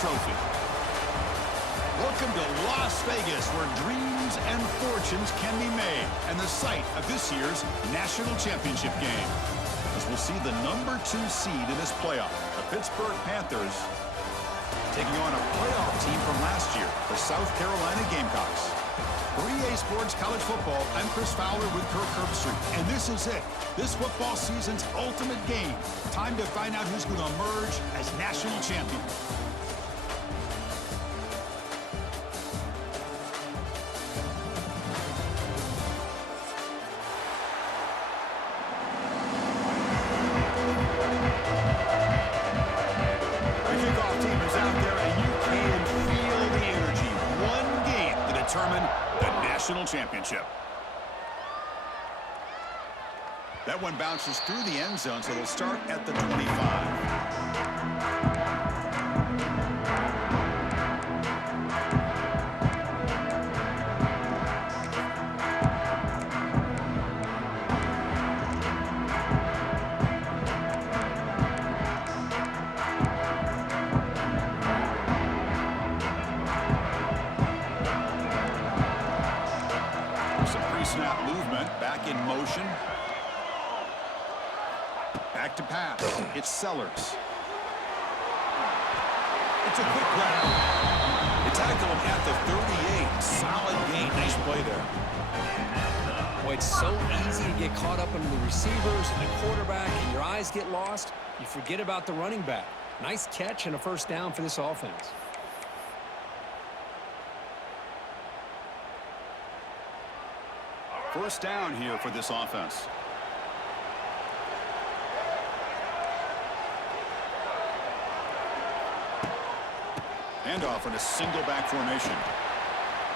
trophy. Welcome to Las Vegas, where dreams and fortunes can be made, and the site of this year's national championship game. As we'll see the number 2 seed in this playoff, the Pittsburgh Panthers, taking on a playoff team from last year, the South Carolina Gamecocks. For EA Sports College Football, I'm Chris Fowler with Kirk Herbstreit, and this is it. This football season's ultimate game. Time to find out who's going to emerge as national champion. The kickoff team is out there, and you can feel the energy. One game to determine the national championship. That one bounces through the end zone, so they'll start at the 25. Some pre-snap movement, back in motion. Back to pass. It's Sellers. It's a quick grab. They tackle him at the 38. Solid gain. Nice play there. Boy, it's so easy to get caught up under the receivers and the quarterback, and your eyes get lost. You forget about the running back. Nice catch and a first down for this offense. First down here for this offense. Handoff in a single back formation.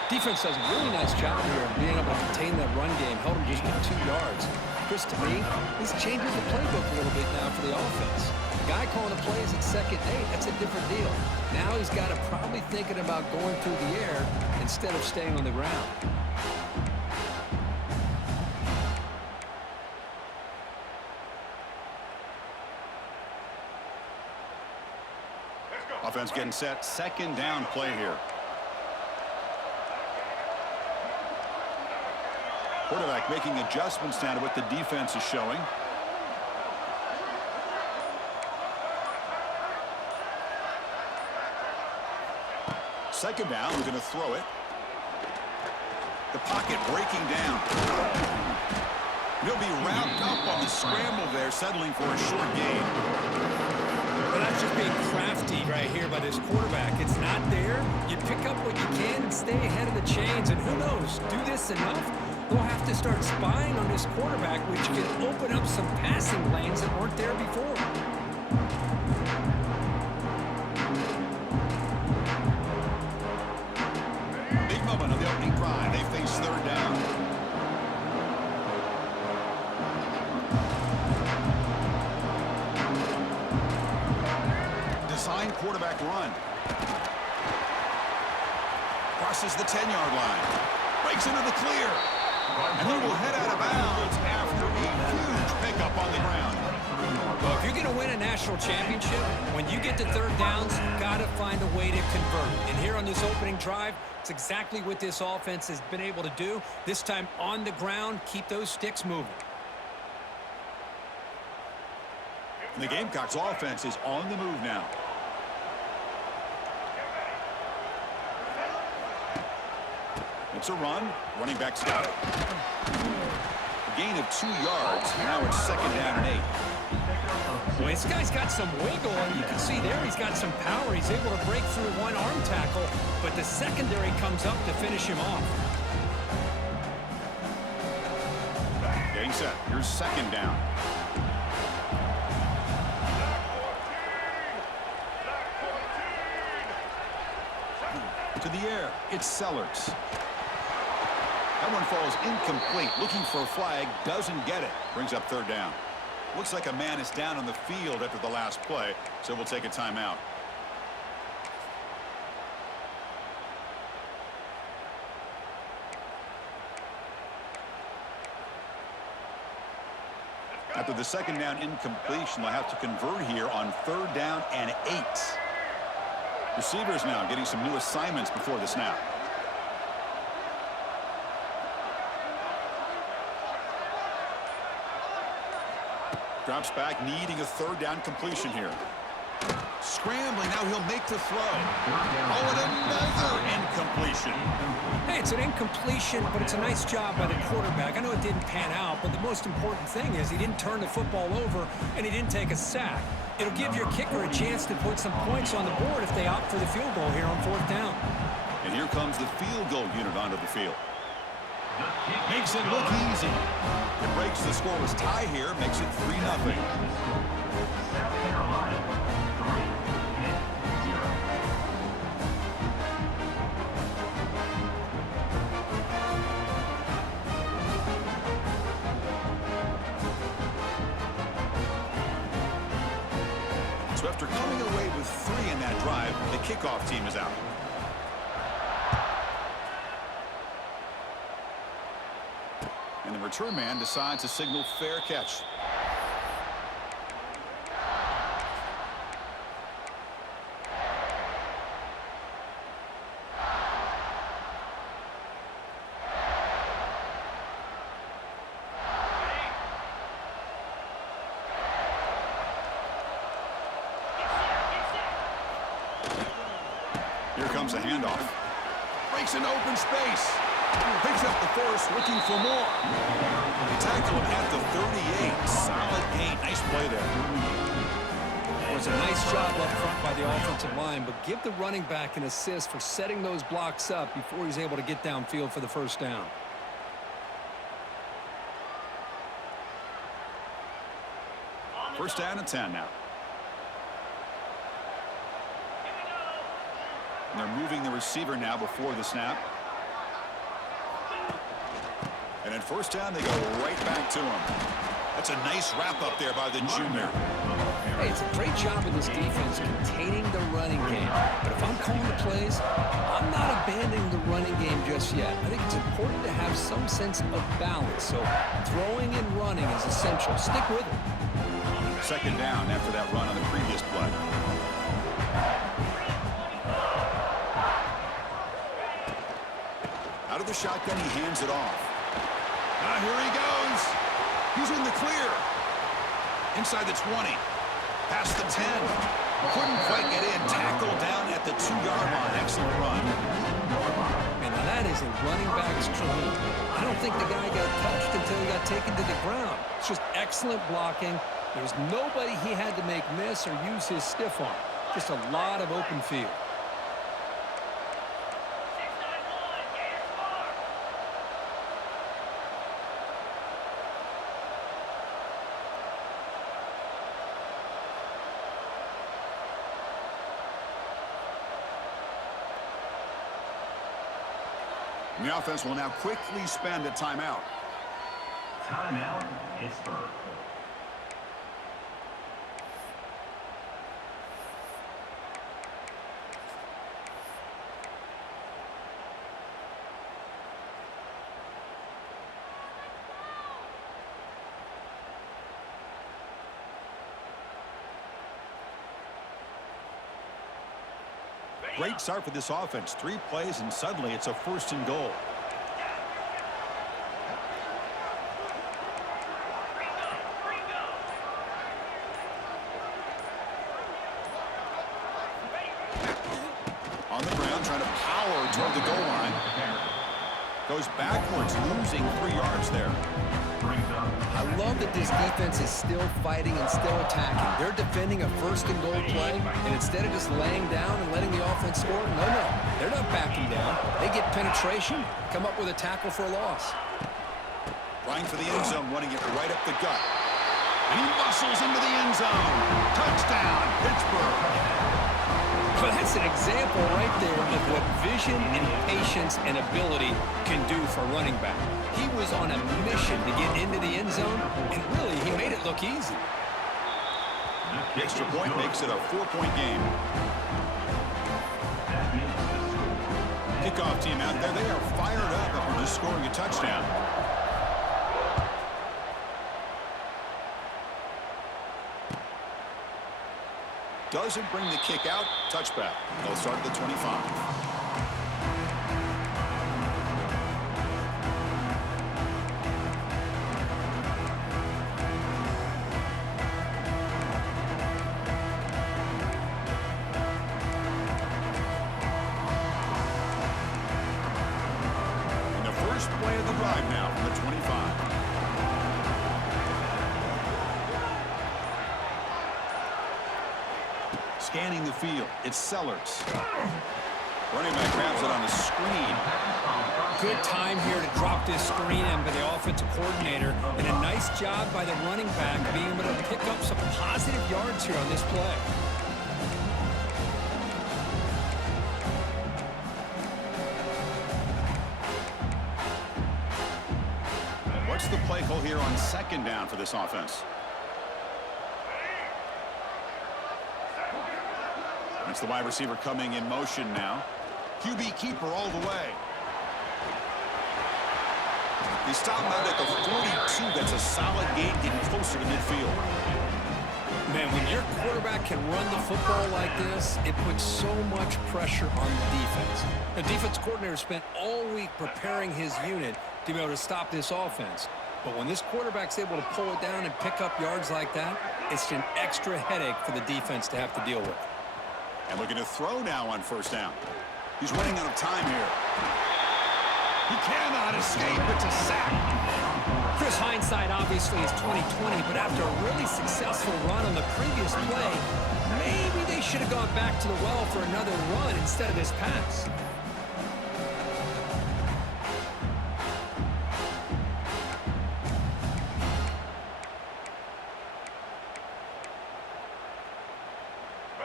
Defense does a really nice job here of being able to contain that run game. Held him just get 2 yards. Chris, to me, this changes the playbook a little bit now for the offense. The guy calling the plays at 2nd and 8, that's a different deal. Now he's got to probably thinking about going through the air instead of staying on the ground. Offense getting set. 2nd down play here. Quarterback making adjustments now to what the defense is showing. Second down, we're going to throw it. The pocket breaking down. He'll be wrapped up on the scramble there, settling for a short gain. Well, that's just being crafty right here by this quarterback. It's not there. You pick up what you can and stay ahead of the chains. And who knows, do this enough, they'll have to start spying on this quarterback, which can open up some passing lanes that weren't there before. Big moment on the opening drive. They face 3rd down. Design quarterback run. Crosses the 10-yard line. Breaks into the clear. And he will head out of bounds after a huge pickup on the ground. Well, if you're going to win a national championship, when you get to 3rd downs, you've got to find a way to convert. And here on this opening drive, it's exactly what this offense has been able to do. This time on the ground, keep those sticks moving. And the Gamecocks offense is on the move now. It's a run. Running back stop. A gain of 2 yards. Now it's 2nd down and 8. Well, this guy's got some wiggle, and you can see there he's got some power. He's able to break through one arm tackle, but the secondary comes up to finish him off. Getting set. Here's 2nd down. To the air. It's Sellers. That one falls incomplete. Looking for a flag. Doesn't get it. Brings up 3rd down. Looks like a man is down on the field after the last play, so we'll take a timeout. After the 2nd down incompletion, they'll have to convert here on 3rd down and 8. Receivers now getting some new assignments before the snap. Drops back, needing a third down completion here. Scrambling, now he'll make the throw. Oh, and another incompletion. Hey, it's an incompletion, but it's a nice job by the quarterback. I know it didn't pan out, but the most important thing is he didn't turn the football over and he didn't take a sack. It'll give your kicker a chance to put some points on the board if they opt for the field goal here on 4th down. And here comes the field goal unit onto the field. Makes it look easy. It breaks the scoreless tie here, makes it 3-0. So after coming away with 3 in that drive, the kickoff team is out. And the return man decides to signal fair catch. Here comes a handoff. Breaks an open space. Picks up the force, looking for more. They tackle him at the 38. Solid gain. Nice play there. It was a nice job up front by the offensive line, but give the running back an assist for setting those blocks up before he's able to get downfield for the first down. First down and 10 now. And they're moving the receiver now before the snap. And at first down, they go right back to him. That's a nice wrap up there by the junior. Hey, it's a great job of this defense containing the running game. But if I'm calling the plays, I'm not abandoning the running game just yet. I think it's important to have some sense of balance. So throwing and running is essential. Stick with it. Second down after that run on the previous play. Out of the shotgun, he hands it off. Here he goes. He's in the clear. Inside the 20. Past the 10. Couldn't quite get in. Tackled down at the 2-yard line. Excellent run. And now that is a running back's dream. I don't think the guy got touched until he got taken to the ground. It's just excellent blocking. There's nobody he had to make miss or use his stiff arm. Just a lot of open field. And the offense will now quickly spend a timeout. Timeout, Pittsburgh. Great start for this offense. 3 plays, and suddenly it's a 1st and goal. On the ground, trying to power toward the goal line. Goes backwards, losing 3 yards there. I love that this defense is still fighting and still attacking. They're defending a 1st and goal play, and instead of just laying down and letting the offense score, no, they're not backing down. They get penetration, come up with a tackle for a loss. Trying for the end zone, running it right up the gut. And he muscles into the end zone. Touchdown, Pittsburgh. But that's an example right there of what vision and patience and ability can do for a running back. He was on a mission to get into the end zone, and really, he made it look easy. The extra point makes it a 4-point game. Kickoff team out there, they are fired up after just scoring a touchdown. doesn't bring the kick out. Touchback. They'll start at the 25. First play of the drive now from the 25. Scanning the field, it's Sellers. Running back grabs it on the screen. Good time here to drop this screen in by the offensive coordinator, and a nice job by the running back being able to pick up some positive yards here on this play. What's the play call here on second down for this offense? It's the wide receiver coming in motion now. QB keeper all the way. They stop him out at the 42. That's a solid gain getting closer to midfield. Man, when your quarterback can run the football like this, it puts so much pressure on the defense. The defense coordinator spent all week preparing his unit to be able to stop this offense. But when this quarterback's able to pull it down and pick up yards like that, it's an extra headache for the defense to have to deal with. And looking to throw now on first down. He's running out of time here. He cannot escape. It's a sack. Chris, hindsight obviously is 20/20, but after a really successful run on the previous play, maybe they should have gone back to the well for another run instead of this pass.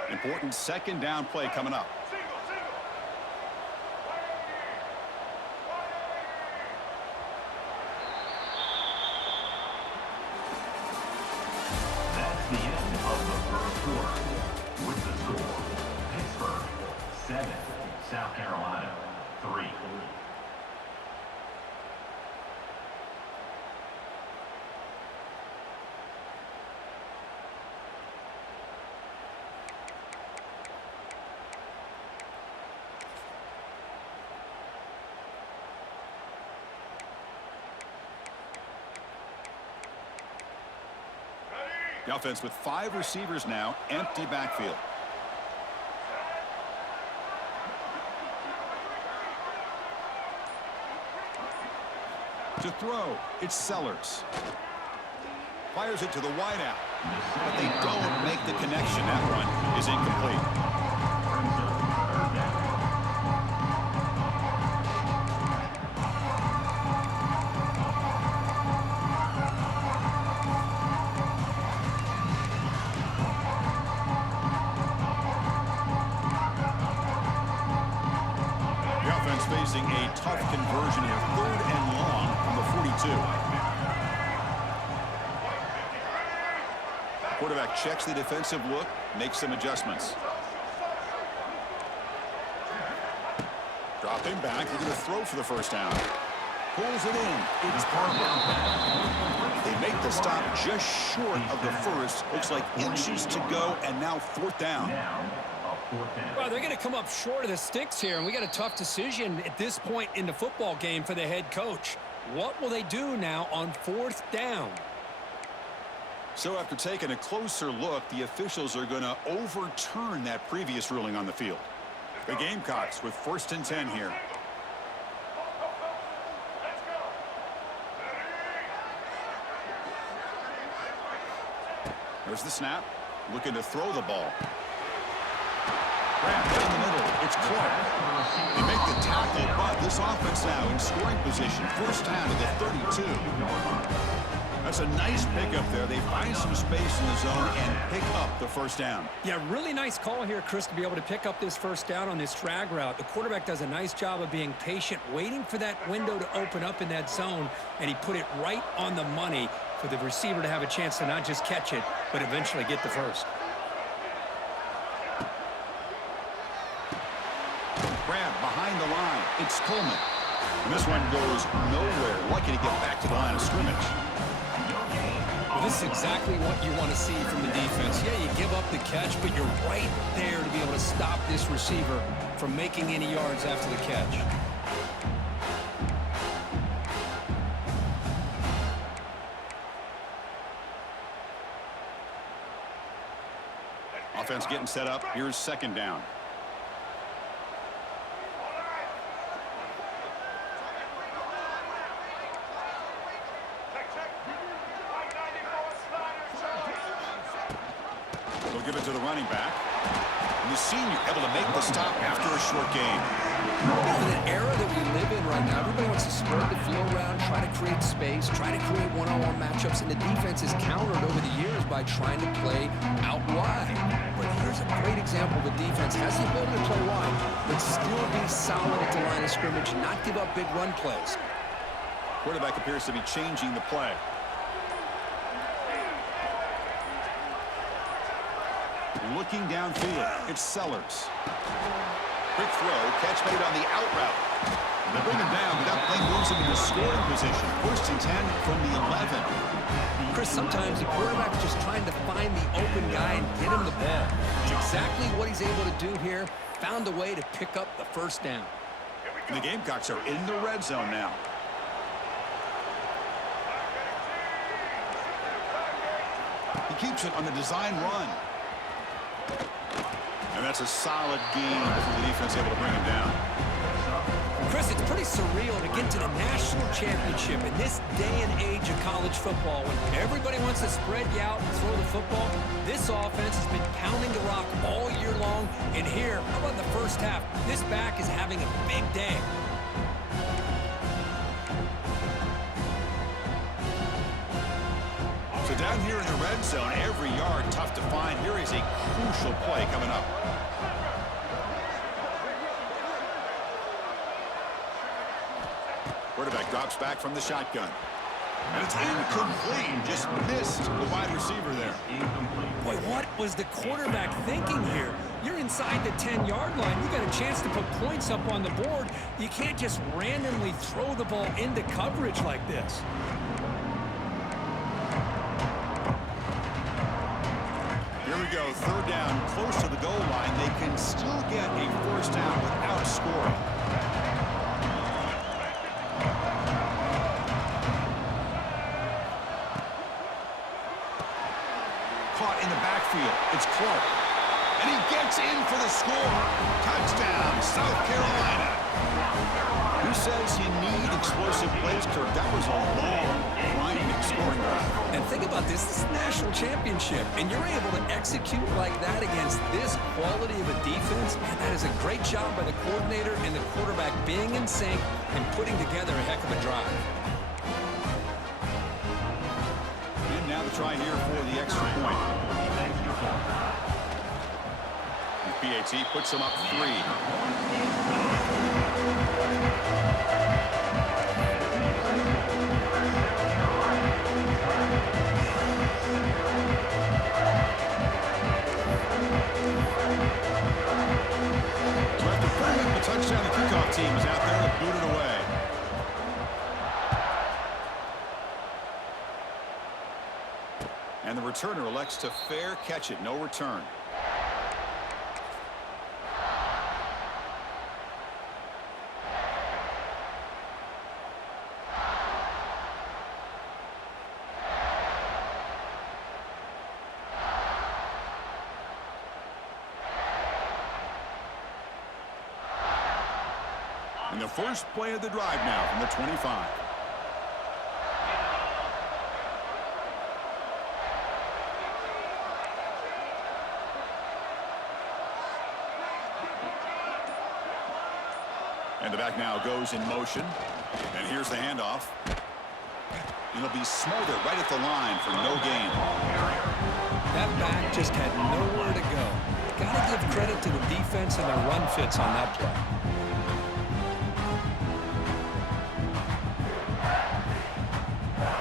Important second down play coming up. That's the end of the first quarter. With the score, Pittsburgh 7, South Carolina 3. The offense with 5 receivers now, empty backfield. To throw, it's Sellers. Fires it to the wideout, but they don't make the connection. That one is incomplete. Facing a tough conversion here, 3rd and long from the 42. Quarterback checks the defensive look, makes some adjustments. Dropping back, looking to throw for the first down. Pulls it in. It's Parker. They make the stop just short of the first. Looks like inches to go, and now 4th down. Well, they're going to come up short of the sticks here, and we got a tough decision at this point in the football game for the head coach. What will they do now on 4th down? So after taking a closer look, the officials are going to overturn that previous ruling on the field. The Gamecocks with 1st and 10 here. There's the snap. Looking to throw the ball. Grab down the middle. It's Clark. They make the tackle, but this offense now in scoring position. 1st down to the 32. That's a nice pickup there. They find some space in the zone and pick up the 1st down. Yeah, really nice call here, Chris, to be able to pick up this 1st down on this drag route. The quarterback does a nice job of being patient, waiting for that window to open up in that zone, and he put it right on the money for the receiver to have a chance to not just catch it, but eventually get the first. Grab behind the line. It's Coleman. And this one goes nowhere. Lucky to get back to the line of scrimmage. With This is exactly what you want to see from the defense. Yeah, you give up the catch, but you're right there to be able to stop this receiver from making any yards after the catch. Offense getting set up. Here's second down. They'll give it to the running back. And the senior able to make the stop after a short gain. In an era that we live in right now, everybody wants to spread the floor around, try to create space, try to create one-on-one matchups, and the defense has countered over the years by trying to play out wide. But here's a great example. The defense has the ability to play wide, but still be solid at the line of scrimmage and not give up big run plays. Quarterback appears to be changing the play. Looking downfield, it's Sellers. Quick throw, catch made on the out route. They bring him down, but that play moves him into scoring position. First and 10 from the 11. Chris, sometimes the quarterback is just trying to find the open guy and get him the ball. It's exactly what he's able to do here. Found a way to pick up the first down. And the Gamecocks are in the red zone now. He keeps it on the design run. And that's a solid gain for the defense able to bring him down. Chris, it's pretty surreal to get to the national championship in this day and age of college football when everybody wants to spread you out and throw the football. This offense has been pounding the rock all year long. And here, how about the first half? This back is having a big day. So down here in the red zone, every yard tough to find. Here is a crucial play coming up. Quarterback drops back from the shotgun. And it's incomplete. Just missed the wide receiver there. Boy, what was the quarterback thinking here? You're inside the 10-yard line. You got a chance to put points up on the board. You can't just randomly throw the ball into coverage like this. Here we go, third down, close to the goal line. They can still get a first down without scoring. Caught in the backfield, it's Clark. And he gets in for the score. Touchdown, South Carolina. Who says you need explosive plays, Kirk? That was a long, grinding scoring drive. And think about this. This is a national championship, and you're able to execute like that against this quality of a defense. Man, that is a great job by the coordinator and the quarterback being in sync and putting together a heck of a drive. And now the try here for the extra point. And PAT puts them up 3. So after putting up a touchdown, the kickoff team is out there to boot it away. And the returner elects to fair catch it, no return. And the first play of the drive now from the 25. And the back now goes in motion. And here's the handoff. And it'll be smothered right at the line for no gain. That back just had nowhere to go. Got to give credit to the defense and their run fits on that play.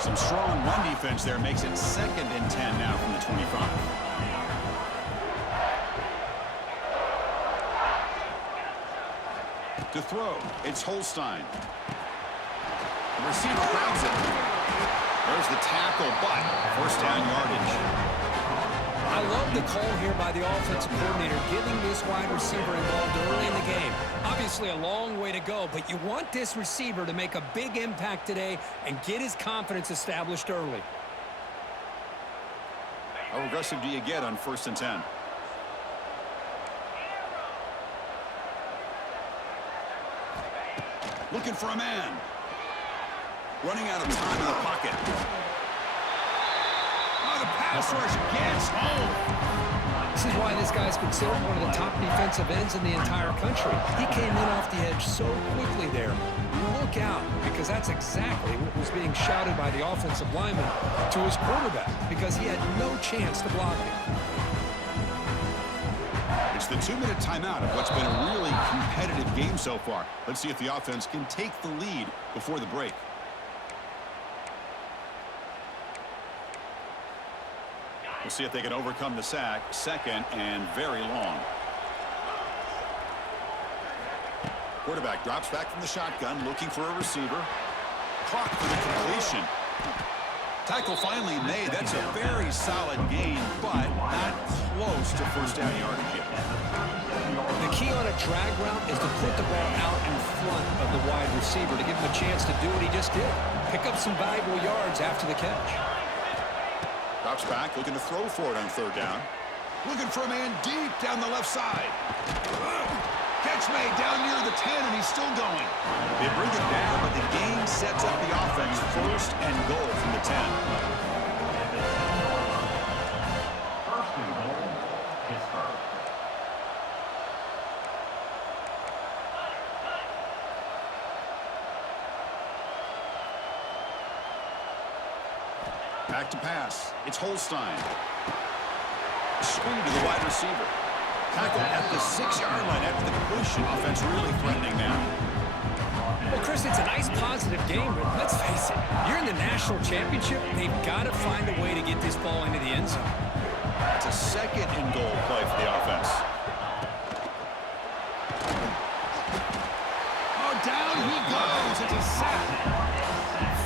Some strong run defense there makes it 2nd and 10 now from the 25. To throw, it's Holstein. The receiver grabs it. There's the tackle, but first down yardage. I love the call here by the offensive coordinator, getting this wide receiver involved early in the game. Obviously a long way to go, but you want this receiver to make a big impact today and get his confidence established early. How aggressive do you get on 1st and 10? Looking for a man. Running out of time in the pocket. Oh, the pass rush gets home. This is why this guy's considered one of the top defensive ends in the entire country. He came in off the edge so quickly there. Look out, because that's exactly what was being shouted by the offensive lineman to his quarterback, because he had no chance to block it. It's the 2-minute timeout of what's been a really competitive game so far. Let's see if the offense can take the lead before the break. We'll see if they can overcome the sack. 2nd and very long. Quarterback drops back from the shotgun, looking for a receiver. Clock for the completion. Tackle finally made. That's a very solid gain, but not close to first down yardage yet. The key on a drag route is to put the ball out in front of the wide receiver to give him a chance to do what he just did. Pick up some valuable yards after the catch. Drops back, looking to throw for it on 3rd down. Looking for a man deep down the left side. Catch made down near the 10, and he's still going. They bring it down, but the game sets up the offense 1st and goal from the 10. 1st and goal, Pittsburgh. Back to pass. It's Holstein. Screen to the wide receiver. Tackle at the 6-yard line after the completion. Offense really threatening now. Well, Chris, it's a nice positive game, but let's face it. You're in the national championship. They've got to find a way to get this ball into the end zone. It's a 2nd and goal play for the offense. Oh, down he goes. It's a sack.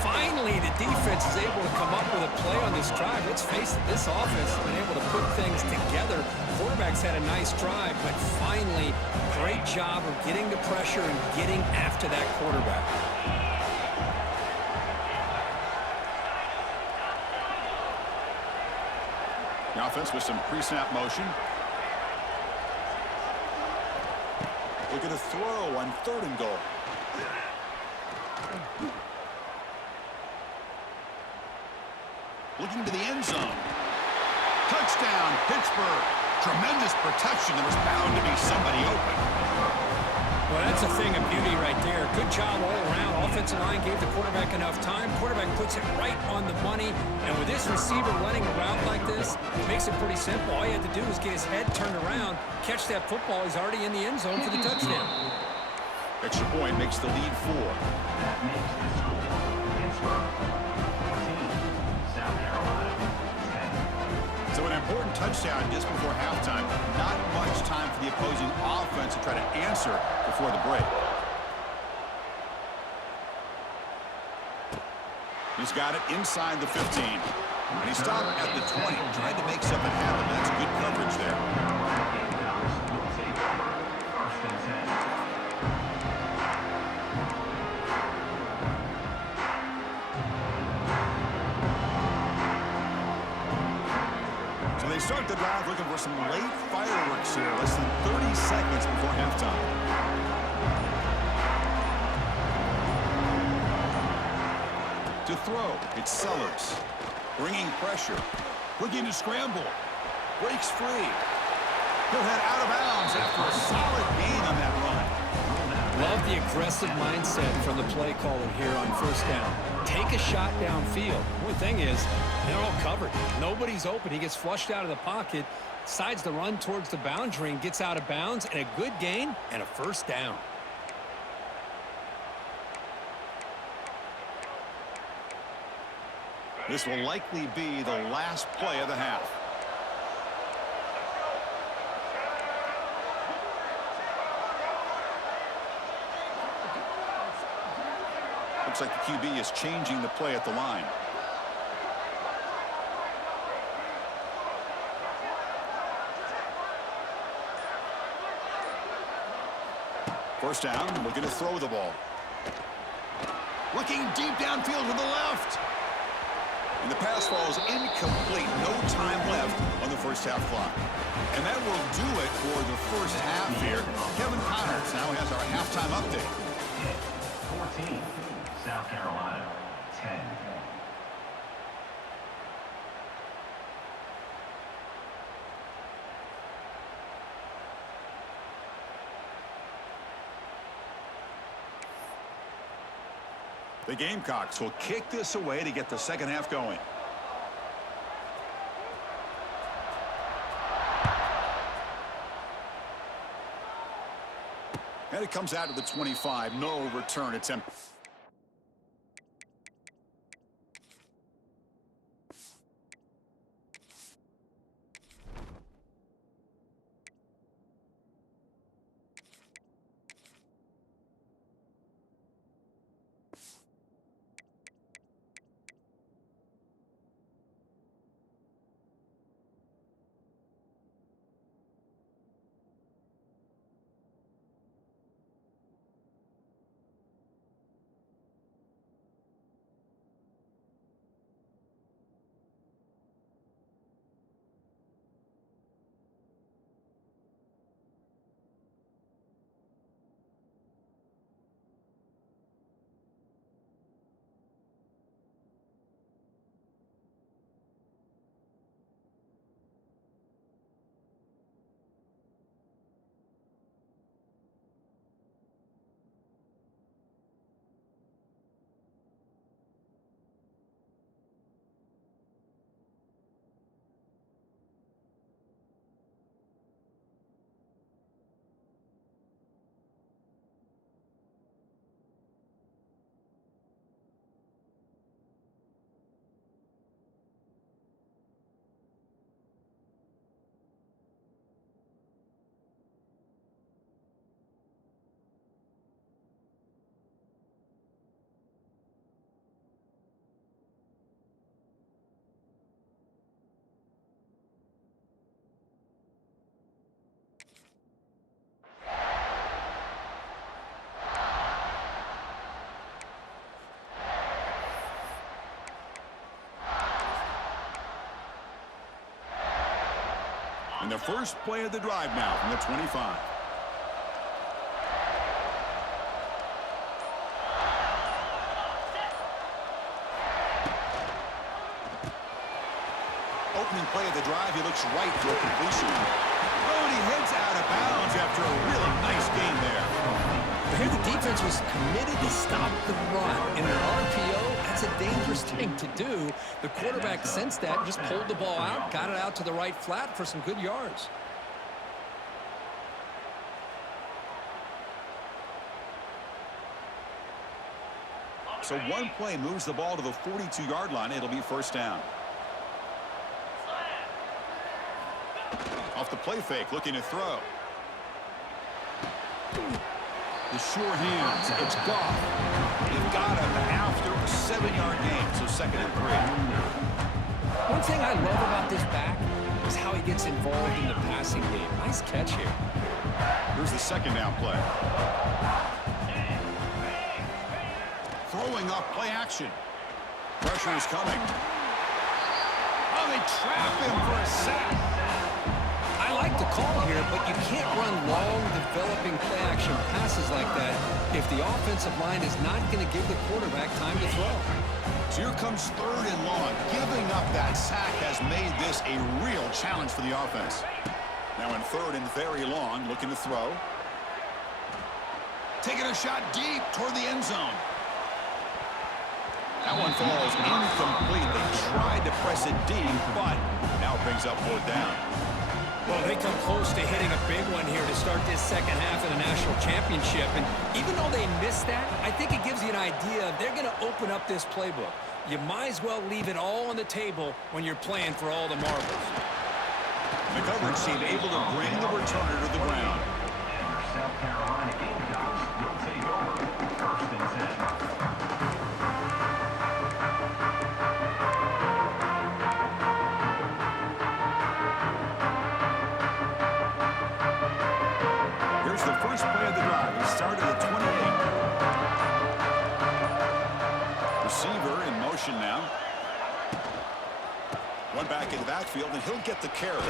Finally, the defense is able to come up with a play on this drive. Let's face it, this offense has been able to put things together. Quarterback's had a nice drive, but finally, great job of getting the pressure and getting after that quarterback. The offense with some pre-snap motion. Looking to throw on 3rd and goal. Looking to the end zone. Touchdown, Pittsburgh. Tremendous protection. There was bound to be somebody open. Well, that's a thing of beauty right there. Good job all around. Offensive line gave the quarterback enough time. Quarterback puts it right on the money. And with this receiver running a route like this, it makes it pretty simple. All he had to do was get his head turned around, catch that football. He's already in the end zone for the touchdown. Extra point makes the lead 4. That makes the score Pittsburgh 14, South Carolina 10. So an important touchdown just before halftime. Not much time for the opposing offense to try to answer before the break. He's got it inside the 15. And he stopped at the 20, trying to make something happen. That's good coverage there. Gamecocks will take over 1st and 10. So they start the drive looking for some late fireworks here. Less than 30 seconds before halftime. To throw, it's Sellers. Bringing pressure. Looking to scramble. Breaks free. He'll head out of bounds after a solid gain on that run. Love the aggressive mindset from the play caller here on 1st down. Take a shot downfield. One thing is, they're all covered. Nobody's open. He gets flushed out of the pocket, decides to run towards the boundary and gets out of bounds, and a good gain and a 1st down. This will likely be the last play of the half. Looks like the QB is changing the play at the line. First down, looking to throw the ball. Looking deep downfield to the left. And the pass falls incomplete. No time left on the first half clock. And that will do it for the first half here. Kevin Connors now has our halftime update. 14, South Carolina, 10. The Gamecocks will kick this away to get the second half going. And it comes out to the 25. No return attempt. And the first play of the drive now from the 25. Opening play of the drive, he looks right for a completion. Oh, and he heads out of bounds after a really nice game there. Here the defense was committed to stop the run. In an RPO, that's a dangerous thing to do. The quarterback sensed that, just pulled the ball out, got it out to the right flat for some good yards. So one play moves the ball to the 42-yard line. It'll be first down. Off the play fake, looking to throw. The sure hands, it's Goff. They've got him after a 7-yard gain, so 2nd and 3. One thing I love about this back is how he gets involved in the passing game. Nice catch here. Here's the 2nd down play. Throwing up play action. Pressure is coming. Oh, they trap him for a sack. I like the call here, but you can't run long, developing play-action passes like that if the offensive line is not going to give the quarterback time to throw. So here comes 3rd and long. Giving up that sack has made this a real challenge for the offense. Now in 3rd and very long, looking to throw. Taking a shot deep toward the end zone. That one falls incomplete. They tried to press it deep, but now it brings up 4th down. Well, they come close to hitting a big one here to start this second half of the national championship. And even though they missed that, I think it gives you an idea they're going to open up this playbook. You might as well leave it all on the table when you're playing for all the marbles. The coverage team able to bring the returner to the ground. And your South Carolina Gamecocks will take over 1st and 10. Here's the first first play of the drive. He started at 28. Receiver in motion now. One back in the backfield, and he'll get the carry.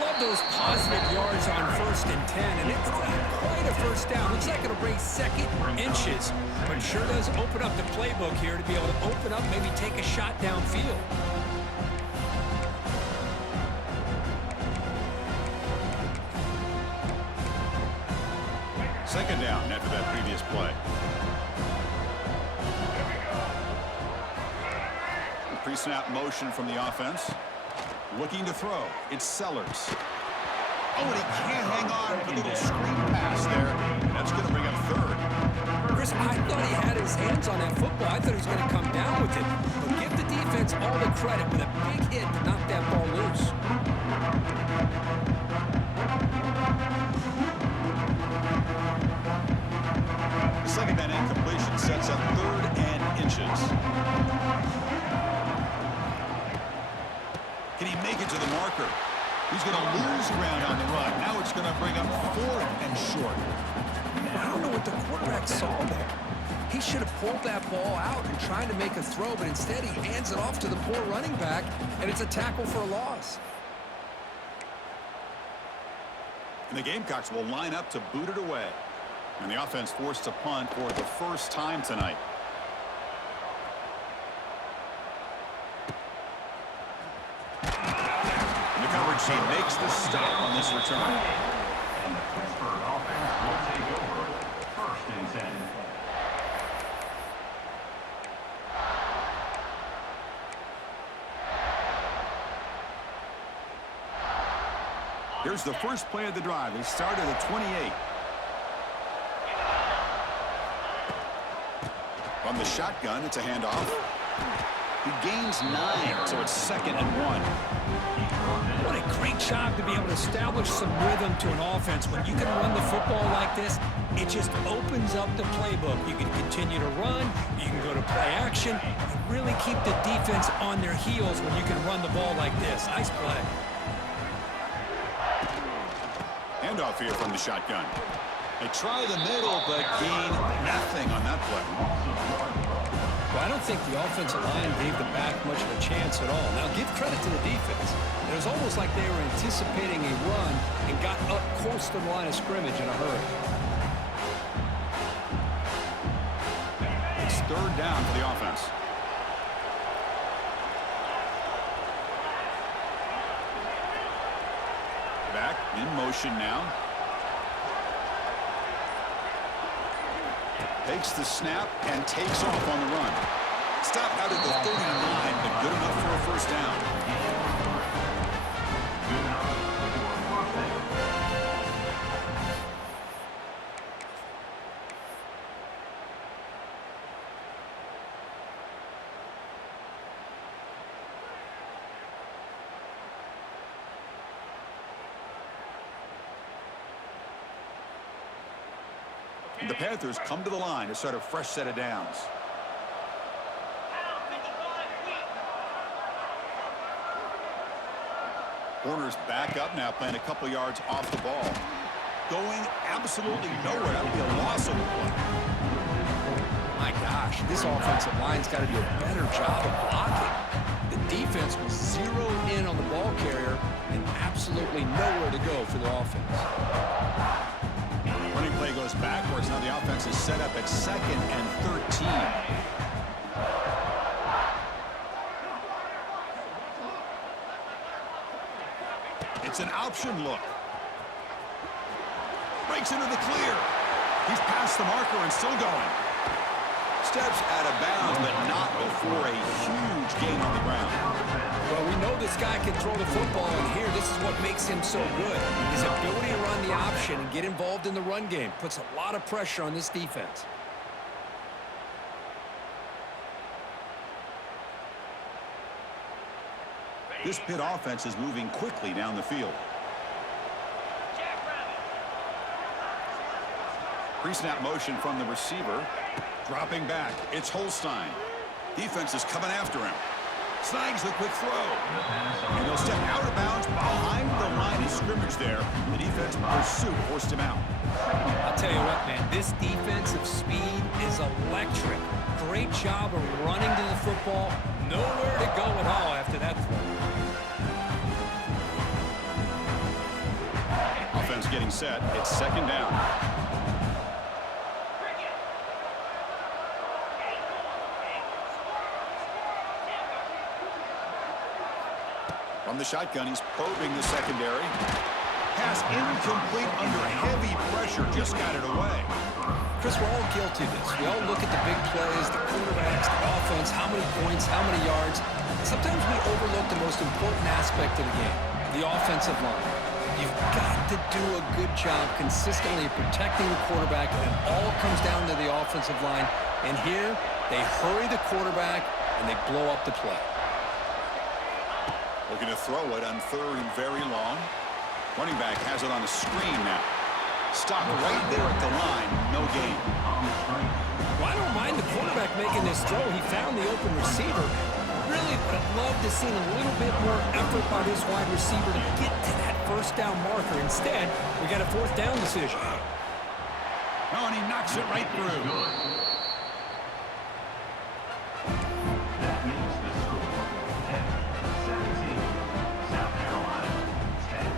Love those positive yards on 1st and 10, and it's quite a first down. Looks like it'll bring second inches, but sure does open up the playbook here to be able to open up, maybe take a shot downfield. Second down after that previous play. Pre-snap motion from the offense. Looking to throw. It's Sellers. Oh, and he can't hang on for the little screen pass there. That's going to bring up third. Chris, I thought he had his hands on that football. I thought he was going to come down with it. But give the defense all the credit with a big hit to knock that ball loose. The second down incompletion sets up 3rd and inches. Can he make it to the marker? He's going to lose ground on the run. Now it's going to bring up 4th and short. I don't know what the quarterback saw there. He should have pulled that ball out and tried to make a throw, but instead he hands it off to the poor running back, and it's a tackle for a loss. And the Gamecocks will line up to boot it away. And the offense forced to punt for the first time tonight. The coverage team makes the stop on this return. And the Pittsburgh offense will take over 1st and 10. Here's the first play of the drive. They started at 28. From the shotgun, it's a handoff. He gains 9, so it's 2nd and 1. What a great job to be able to establish some rhythm to an offense. When you can run the football like this, it just opens up the playbook. You can continue to run, you can go to play action, and really keep the defense on their heels when you can run the ball like this. Nice play. Handoff here from the shotgun. They try the middle, but gain nothing on that play. Well, I don't think the offensive line gave the back much of a chance at all. Now, give credit to the defense. It was almost like they were anticipating a run and got up close to the line of scrimmage in a hurry. It's 3rd down for the offense. Back in motion now. Takes the snap and takes off on the run. Stop out at the 39, but good enough for a first down. Good enough for a first down. The Panthers come to the line to start a fresh set of downs. Corners back up now, playing a couple yards off the ball. Going absolutely nowhere. That would be a loss of the play. My gosh, this offensive line's got to do a better job of blocking. The defense was zeroed in on the ball carrier and absolutely nowhere to go for the offense. Running play goes backwards. Now the offense is set up at 2nd and 13. It's an option look. Breaks into the clear. He's past the marker and still going. Steps out of bounds, but not before a huge gain on the ground. Well, we know this guy can throw the football, and here, this is what makes him so good. His ability to run the option and get involved in the run game puts a lot of pressure on this defense. This Pitt offense is moving quickly down the field. Pre-snap motion from the receiver. Dropping back. It's Holstein. Defense is coming after him. Snags the quick throw. The pass on And he'll step out of bounds behind the line of scrimmage there. The defense pursuit forced him out. I'll tell you what, man, this defensive speed is electric. Great job of running to the football. Nowhere to go at all after that throw. Offense getting set. It's second down. From the shotgun, he's probing the secondary. Pass incomplete under heavy pressure. Just got it away. Chris, we're all guilty of this. We all look at the big plays, the quarterbacks, the offense, how many points, how many yards. Sometimes we overlook the most important aspect of the game, the offensive line. You've got to do a good job consistently protecting the quarterback, and it all comes down to the offensive line. And here, they hurry the quarterback, and they blow up the play. Looking to throw it on third and very long. Running back has it on the screen now. Stopped right there at the line. No gain. Well, I don't mind the quarterback making this throw. He found the open receiver. Really would have loved to see a little bit more effort by this wide receiver to get to that first down marker. Instead, we got a fourth down decision. Oh, and he knocks it right through. That makes the score 10-17. South Carolina 10.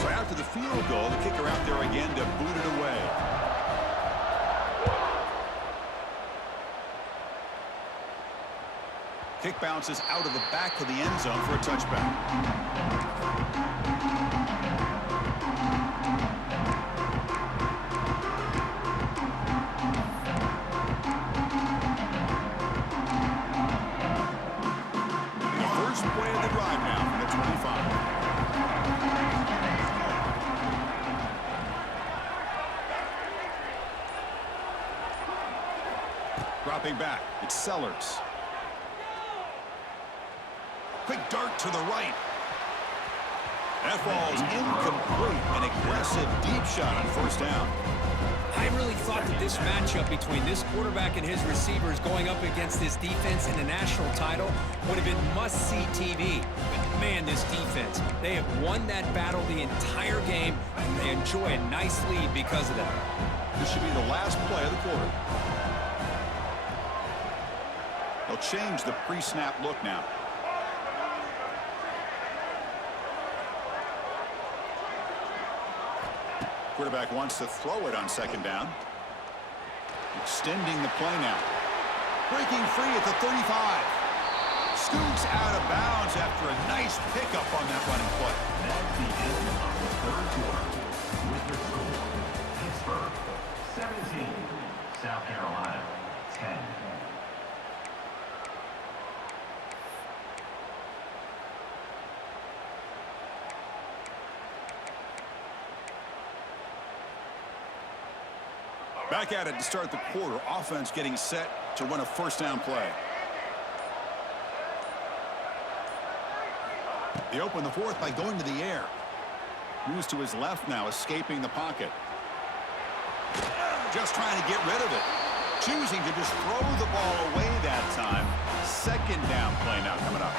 So after the field goal, the kicker out there again to boot it away. Kick bounces out of the back of the end zone for a touchback. The first play of the drive now from the 25. Dropping back, it's Sellers. Quick dart to the right. That ball's incomplete. An aggressive deep shot on first down. I really thought that this matchup between this quarterback and his receivers going up against this defense in the national title would have been must-see TV. But man, this defense, they have won that battle the entire game, and they enjoy a nice lead because of that. This should be the last play of the quarter. They'll change the pre-snap look now. Quarterback wants to throw it on second down. Extending the play now. Breaking free at the 35. Scoots out of bounds after a nice pickup on that running play. That's the end of the third quarter. With the score, Pittsburgh 17, South Carolina 10. Back at it to start the quarter. Offense getting set to run a first down play. They open the fourth by going to the air. Moves to his left now, escaping the pocket. Just trying to get rid of it. Choosing to just throw the ball away that time. Second down play now coming up.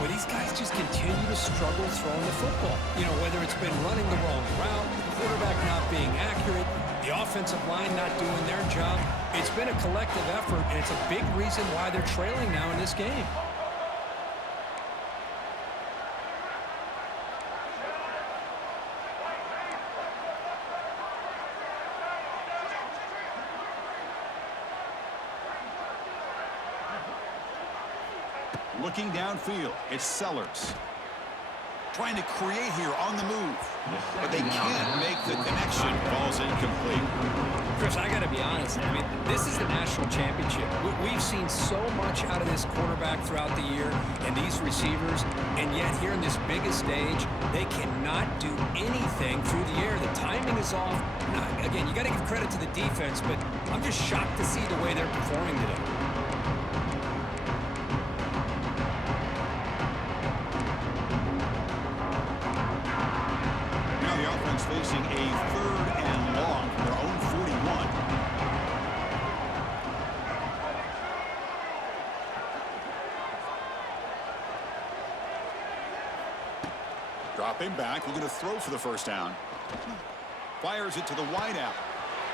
Well, these guys just continue to struggle throwing the football. You know, whether it's been running the wrong route, the quarterback not being accurate, the offensive line not doing their job. It's been a collective effort, and it's a big reason why they're trailing now in this game. Looking downfield, it's Sellers. Trying to create here on the move. But they can't make the connection. Ball's incomplete. Chris, I got to be honest. I mean, this is the national championship. We've seen so much out of this quarterback throughout the year and these receivers, and yet here in this biggest stage, they cannot do anything through the air. The timing is off. Now, again, you got to give credit to the defense, but I'm just shocked to see the way they're performing today. Facing a third and long from their own 41. Dropping back, looking to throw for the first down. Fires it to the wideout.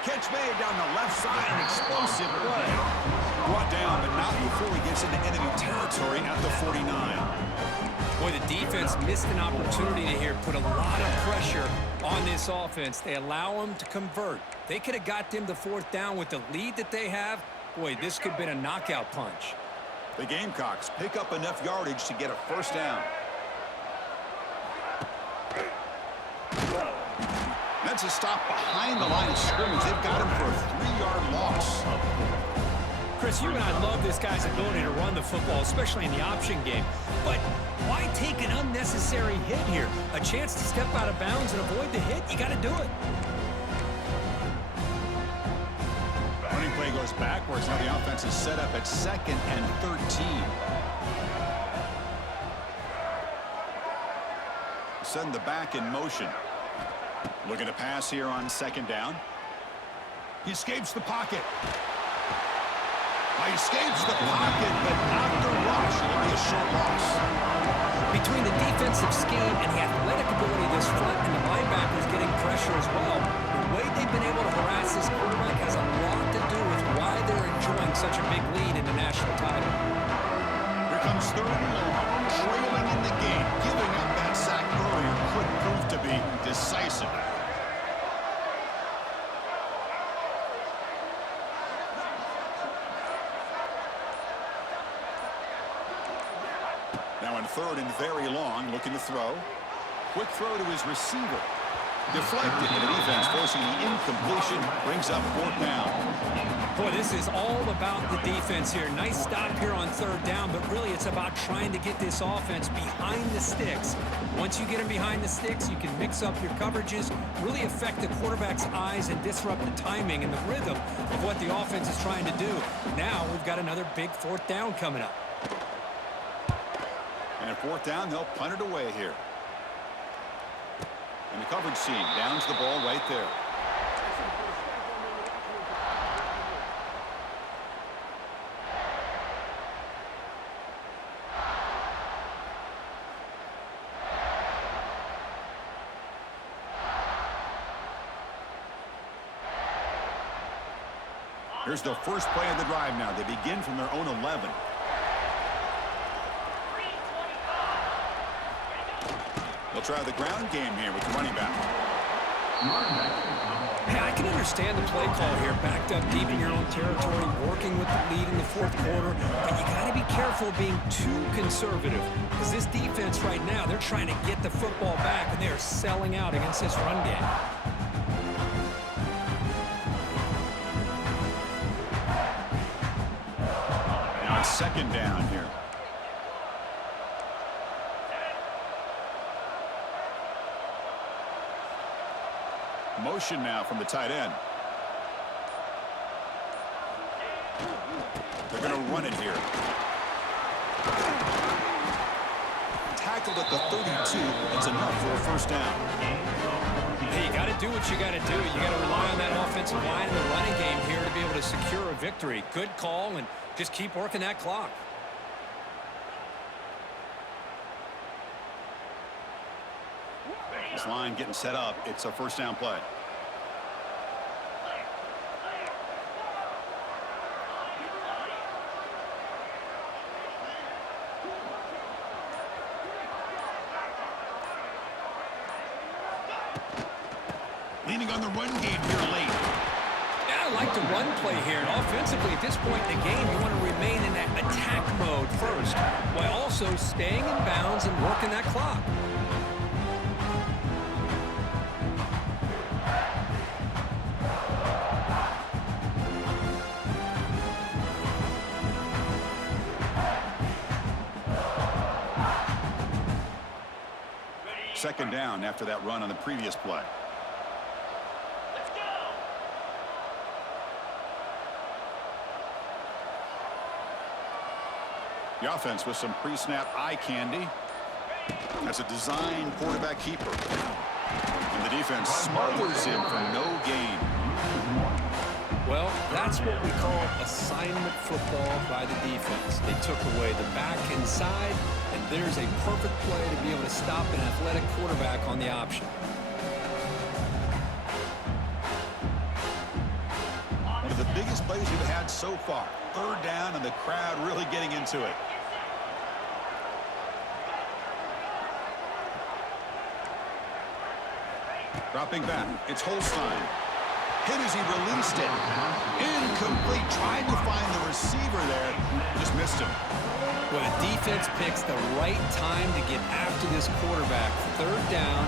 Catch made down the left side, an explosive play. Brought down, but not before he gets into enemy territory at the 49. Boy, the defense missed an opportunity to here put a lot of pressure on this offense. They allow them to convert. They could have got them the fourth down with the lead that they have. Boy, this could have been a knockout punch. The Gamecocks pick up enough yardage to get a first down. That's a stop behind the line of scrimmage. They've got him for a 3-yard loss. Chris, you and I love this guy's ability to run the football, especially in the option game. But why take an unnecessary hit here? A chance to step out of bounds and avoid the hit? You got to do it. Running play goes backwards. Now the offense is set up at 2nd and 13. Send the back in motion. Looking to pass here on 2nd down. He escapes the pocket. He escapes the pocket, but not the rush. It'll be a short loss. Between the defensive scheme and the athletic ability of this front and the linebackers getting pressure as well, the way they've been able to harass this quarterback has a lot to do with why they're enjoying such a big lead in the national title. Here comes 3rd and long, trailing in the game. Giving up that sack earlier could prove to be decisive. Now in 3rd and very long, looking to throw. Quick throw to his receiver. Deflected, and the defense forcing the incompletion. Brings up 4th down. Boy, this is all about the defense here. Nice stop here on 3rd down, but really it's about trying to get this offense behind the sticks. Once you get them behind the sticks, you can mix up your coverages, really affect the quarterback's eyes and disrupt the timing and the rhythm of what the offense is trying to do. Now we've got another big 4th down coming up. And at 4th down, they'll punt it away here. And the coverage team downs the ball right there. Here's the first play of the drive now. They begin from their own 11. They'll try the ground game here with the running back. Hey, I can understand the play call here, backed up deep in your own territory, working with the lead in the 4th quarter, but you got to be careful being too conservative, because this defense right now, they're trying to get the football back, and they are selling out against this run game. Now it's 2nd down here. Motion now from the tight end. They're going to run it here. Tackled at the 32. It's enough for a first down. Hey, you got to do what you got to do. You got to rely on that offensive line and the running game here to be able to secure a victory. Good call, and just keep working that clock. This line getting set up. It's a first down play. Leaning on the run game here late. Yeah, I like the run play here. And offensively, at this point in the game, you want to remain in that attack mode first, while also staying in bounds and working that clock. Second down after that run on the previous play. The offense with some pre-snap eye candy. That's a design quarterback keeper. And the defense smothers him for no gain. Well, that's what we call assignment football by the defense. They took away the back inside, and There's a perfect play to be able to stop an athletic quarterback on the option. One of the biggest plays we've had so far. Third down, and the crowd really getting into it. Dropping back, it's Holstein. Hit as he released it. Incomplete, trying to find the receiver there. Just missed him. Well, the defense picks the right time to get after this quarterback. Third down,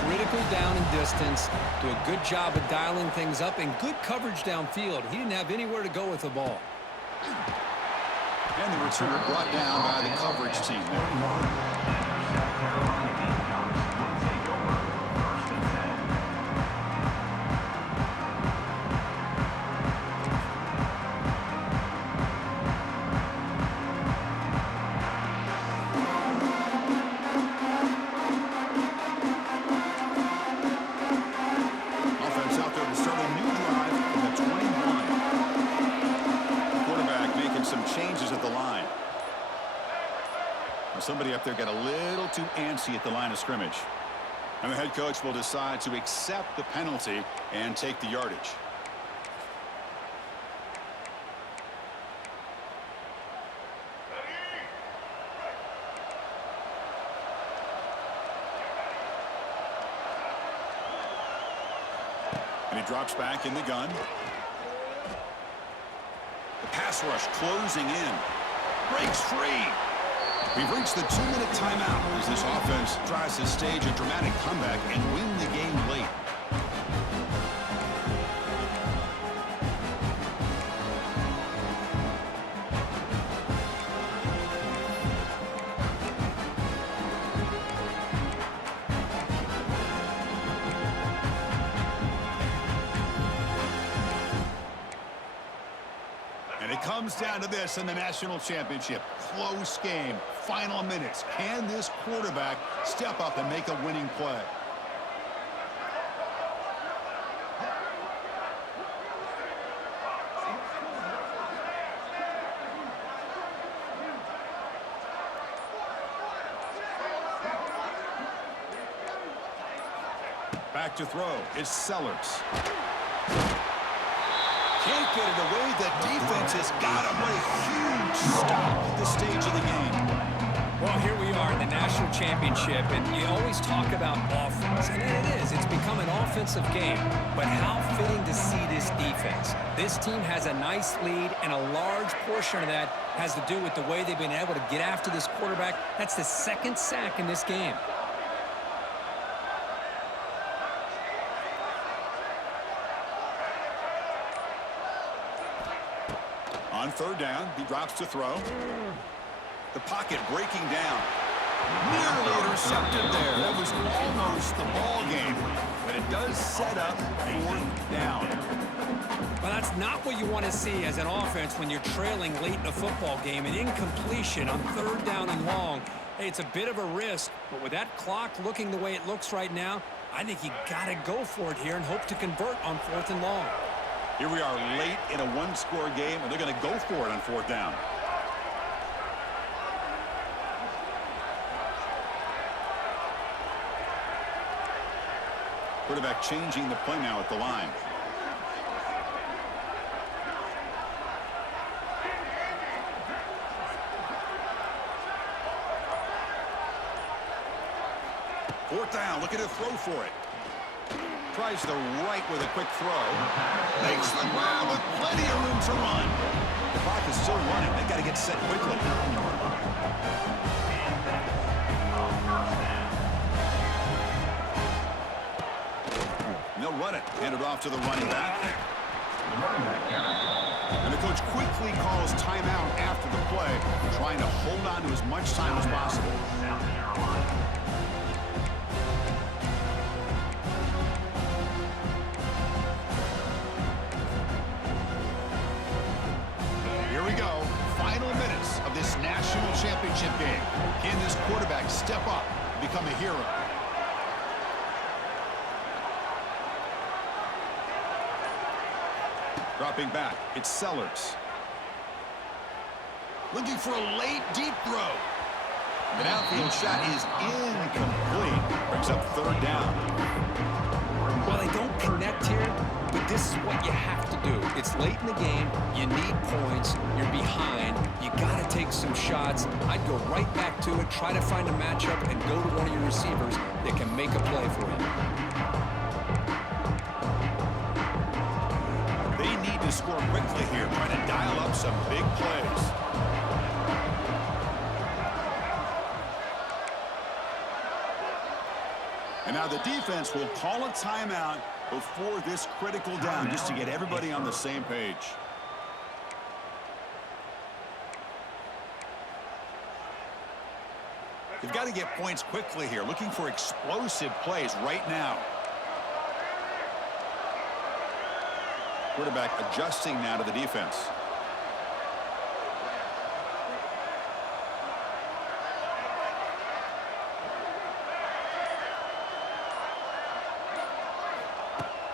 critical down and distance. Do a good job of dialing things up and good coverage downfield. He didn't have anywhere to go with the ball. And the returner brought down by the coverage team there. Somebody up there got a little too antsy at the line of scrimmage. And the head coach will decide to accept the penalty and take the yardage. And he drops back in the gun. The pass rush closing in. Breaks free. We've reached the 2-minute timeout as this offense tries to stage a dramatic comeback and win the game late. And it comes down to this in the national championship. Close game. Final minutes. Can this quarterback step up and make a winning play? Back to throw. It's Sellers. Can't get it away. The defense has got him. What a huge stop at this stage of the game. Well, here we are in the national championship, and you always talk about offense, and it is. It's become an offensive game. But how fitting to see this defense. This team has a nice lead, and a large portion of that has to do with the way they've been able to get after this quarterback. That's the second sack in this game. On third down, he drops to throw. The pocket breaking down. Nearly intercepted there. That was almost the ball game, but it does set up fourth down. Well, that's not what you want to see as an offense when you're trailing late in a football game. An incompletion on third down and long. Hey, it's a bit of a risk, but with that clock looking the way it looks right now, I think you got to go for it here and hope to convert on fourth and long. Here we are late in a one-score game, and they're going to go for it on fourth down. Quarterback changing the play now at the line. Fourth down, looking to throw for it. Tries the right with a quick throw. Makes the grab with plenty of room to run. The clock is still running. They got to get set quickly. And they'll run it. Hand it off to the running back. And the coach quickly calls timeout after the play, trying to hold on to as much time as possible. National championship game. Can this quarterback step up and become a hero? Dropping back, it's Sellers. Looking for a late deep throw. An outfield shot is incomplete. Brings up third down. Well, they don't connect here, but this is what you have to do. It's late in the game. You need points. You're behind. You got to take some shots. I'd go right back to it, try to find a matchup, and go to one of your receivers that can make a play for you. They need to score quickly here, trying to dial up some big plays. And now the defense will call a timeout before this critical down, just to get everybody on the same page. They've got to get points quickly here, looking for explosive plays right now. Quarterback adjusting now to the defense.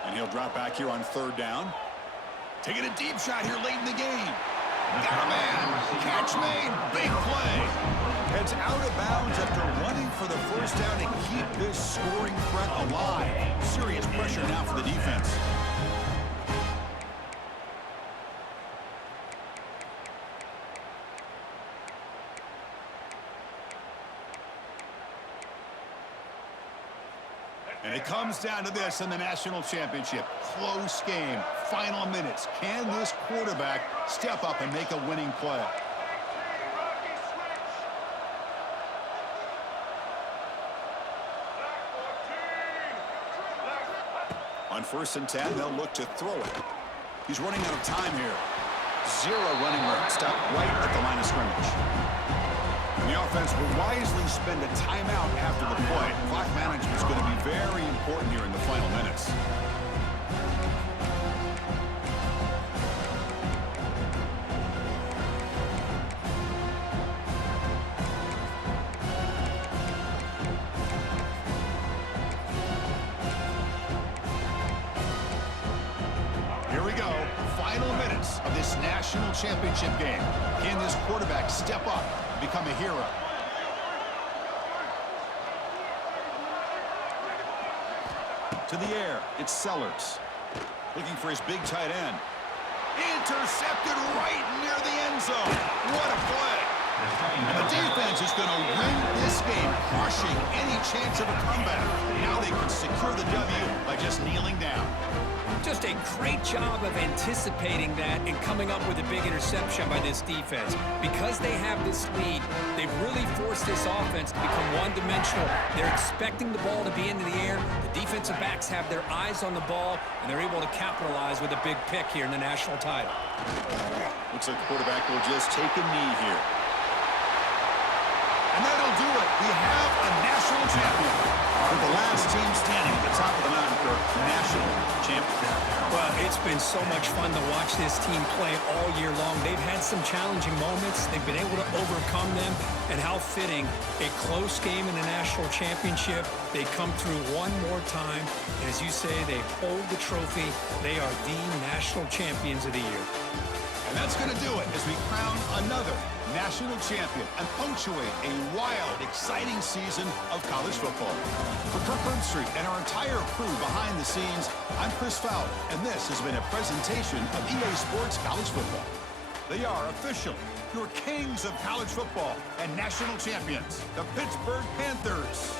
And he'll drop back here on third down. Taking a deep shot here late in the game. Got a man. Catch made. Big play. Heads out of bounds after running for the first down to keep this scoring threat alive. Serious pressure now for the defense. And it comes down to this in the national championship. Close game. Final minutes. Can this quarterback step up and make a winning play? On 1st and 10, they'll look to throw it. He's running out of time here. Zero running room. Stop right at the line of scrimmage. And the offense will wisely spend a timeout after the play. Clock management is going to be very important here in the final minutes. Here we go. Final minutes of this national championship game. Can this quarterback step up and become a hero? To the air, it's Sellers. Looking for his big tight end. Intercepted right near the end zone. What a play. And the defense is going to win this game, crushing any chance of a comeback. Now they can secure the W by just kneeling down. Just a great job of anticipating that and coming up with a big interception by this defense. Because they have this lead, they've really forced this offense to become one-dimensional. They're expecting the ball to be into the air. The defensive backs have their eyes on the ball, and they're able to capitalize with a big pick here in the national title. Looks like the quarterback will just take a knee here. And that'll do it. We have a national champion. With the last team standing at the top of the mountain for national champion. Well, it's been so much fun to watch this team play all year long. They've had some challenging moments. They've been able to overcome them. And how fitting, a close game in the national championship. They come through one more time. And as you say, they hold the trophy. They are the national champions of the year. And that's going to do it as we crown another national champion and punctuate a wild, exciting season of college football. For Kirk Herbstreit and our entire crew behind the scenes, I'm Chris Fowler, and this has been a presentation of EA Sports College Football. They are officially your kings of college football and national champions, the Pittsburgh Panthers.